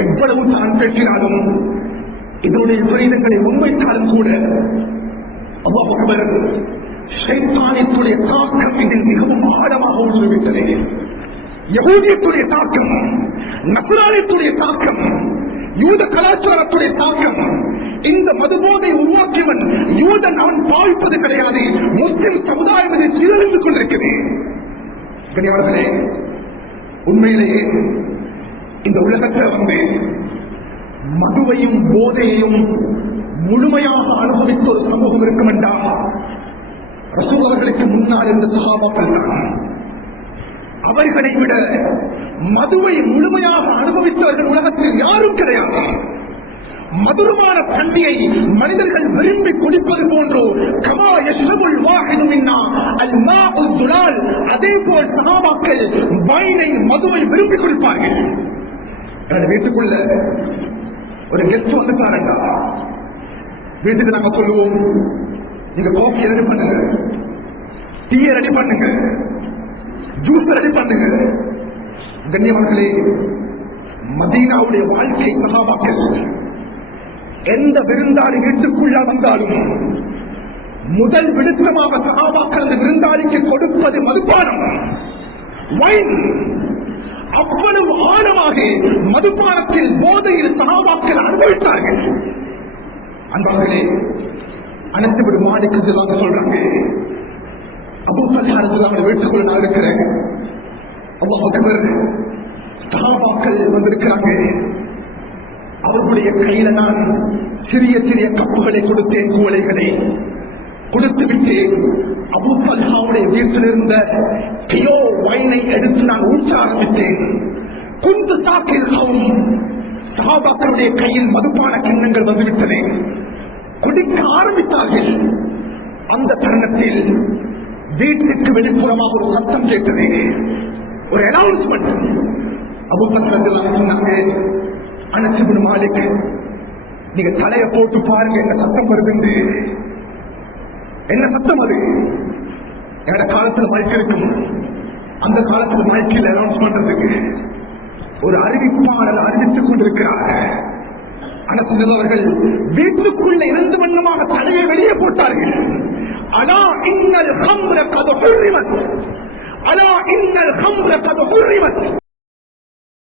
எவ்வளவு தான் பேசினாலும் இதனுடைய விபரீதங்களை முன்வைத்தாலும் கூட அல்லாஹ் அக்பர், ஷைத்தானியத்துடைய தாக்கம் இதில் மிகவும் ஆழமாக ஊடுருவிட்டது. யஹூதியத்துடைய தாக்கம், நஸ்ரானியத்துடைய தாக்கம், யூத கலாச்சாரத்துடைய தாக்கம். இந்த மதுபோதை உருவாக்கியவன் யூதன், அவன் பாவிப்பது கிடையாது. முஸ்லிம் சமுதாயம் இதை சீரழிந்து கொண்டிருக்கிறது. கண்ணியவர்களே, உண்மையிலேயே இந்த உலகத்தில் மதுவையும் போதையையும் முழுமையாக அனுபவித்த ஒரு சமூகம் இருக்கும் என்றால் ரசூல் அவர்களுக்கு முன்னால் இருந்த சஹாபாக்கள் தான். அவர்களை விட மதுவை முழுமையாக அனுபவித்தவர்கள் உலகத்தில் யாரும் கிடையாது. மதுரமான தண்ணியை மனிதர்கள் விரும்பி குடிப்பது போன்று அதே போல் சஹாபாக்கள் வைனை, மதுவை விரும்பி குடிப்பார்கள். வீட்டுக்குள்ள ஒரு கெஸ்ட் வந்து பாருங்க, வீட்டுக்கு நாங்க சொல்லுவோம், நீங்க காஃபி ரெடி பண்ணுங்க, டீயை ரெடி பண்ணுங்க, ஜூஸ் ரெடி பண்ணுங்க. கண்ணியவர்களே, மதீனாவுடைய வாழ்க்கை சஹாபாக்கள் எந்த விருந்தாளி வீட்டுக்குள்ள வந்தாலும் முதல் விடுத்தமாக சஹாபாக்கள் அந்த விருந்தாளிக்கு கொடுப்பது மதுபானம், வைன். அவ்வளவு ஆழமாக மதுபானத்தில், போதையில் சஹாபாக்கள் அனுபவித்தார்கள். அன்பார்களே, அனைத்து விடு மாலிக்கு சொல்றாங்க, அபூ தல்ஹா வீட்டுக்குள்ள நான் இருக்கிறேன். அல்லாஹ் அக்பர், சஹாபாக்கள் வந்திருக்கிறாங்க. அவர்களுடைய கையில நான் சிறிய சிறிய கப்புகளை கொடுத்தேன், குவளைகளை கொடுத்து விட்டேன். அபூ தல்ஹாவுடைய வீட்டில் இருந்த கிலோ வைனை எடுத்து நான் ஊற்ற ஆரம்பித்தேன். குந்து தாக்கில் சஹாபாக்களுடைய கையில் மதுபான கிண்ணங்கள் வந்துவிட்டன, குடிக்க ஆரம்பித்தார்கள். அந்த தருணத்தில் வீட்டுக்கு வெளிப்புறமாக ஒரு சத்தம் கேட்டது, ஒரு அனௌன்ஸ்மெண்ட். அபூ தல்ஹா சொன்னாங்க, அனஸ் இப்னு மாலிக், நீங்க தலையை போட்டு பாருங்க, என்ன சத்தம் வருது. என்ன சத்தம் அது? என்னோட காலத்துல மைக் இருக்கும், அந்த காலத்துல மைக்கில் அனௌன்ஸ் பண்றதுக்கு ஒரு அறிவிப்பாளர் அறிவித்துக் கொண்டிருக்கிறார். அனஸ் அவர்கள் வீட்டுக்குள்ள இரண்டு வண்ணமாக தலையை வெளியே போட்டார்கள். அலா இன்னல் ஹம்ர கத் ஹுரிமத், அலா இன்னல் ஹம்ர கத் ஹுரிமத்.